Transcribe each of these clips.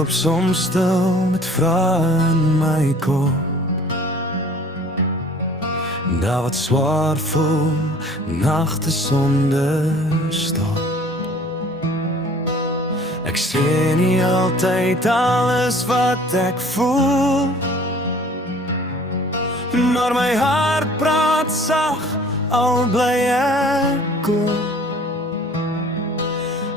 loop soms stil met vrae in my kop. Daar wat swaar voel, nagte sonder stop. Ek sê nie altyd alles wat ek voel, maar my hart praat sag, al bly ek koel.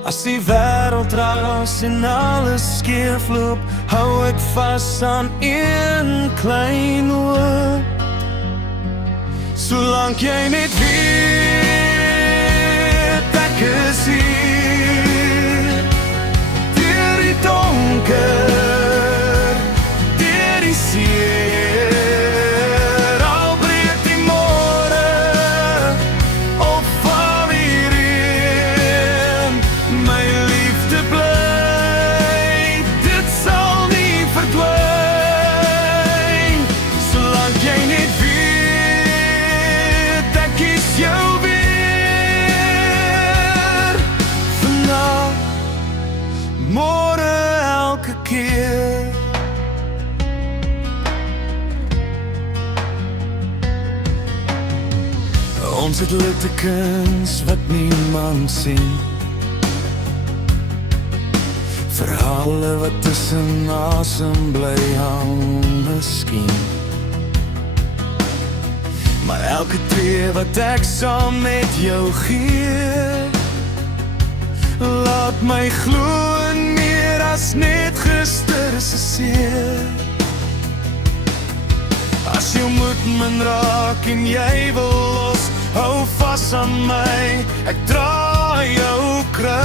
As die wêreld raas en alles skeefloop, hou ek vas aan een klein hoop. Solank jy net weet, ek is hier, deur die donker, deur die seer, al breek die môre, of val die reën, my liefde bly, dit sal nie verdwyn. Solank jy net jou weer, vandag, môre, elke keer. Ons het littekens wat niemand sien, verhale wat tussen asem bly hang miskien. Maar elke tree wat ek saam met jou gee, laat my glo in meer as net gister se seer. As jou moed min raak en jy wil los, hou vas aan my, ek dra jou kruis.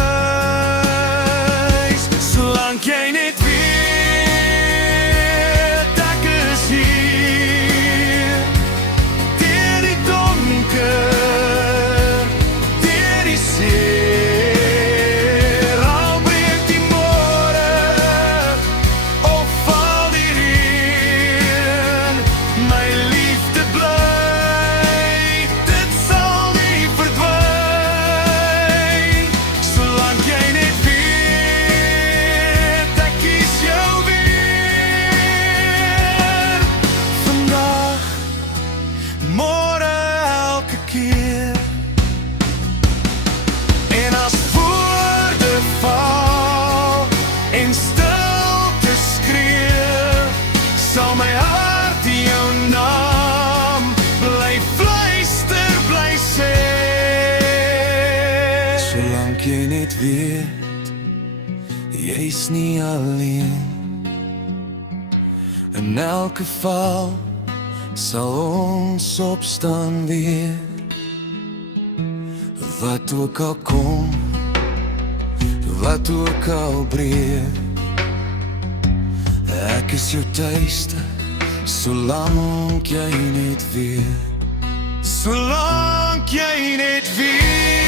Solank jy net weet, ek is hier, deur die seer, al breek die môre, of val die reën, my liefde bly, dit sal nie verdwyn. Solank jy net weet, ek kies jou weer, vandag, môre, elke keer. En as woorde val en stilte skree, sal my hart jou naam bly fluister, bly sê. Solank jy net weet, jy's nie alleen. In elke geval sal ons opstaan weer, wat ook al kom, wat ook al breek. Ek is jou tuiste, solank jy net weet, solank jy net weet.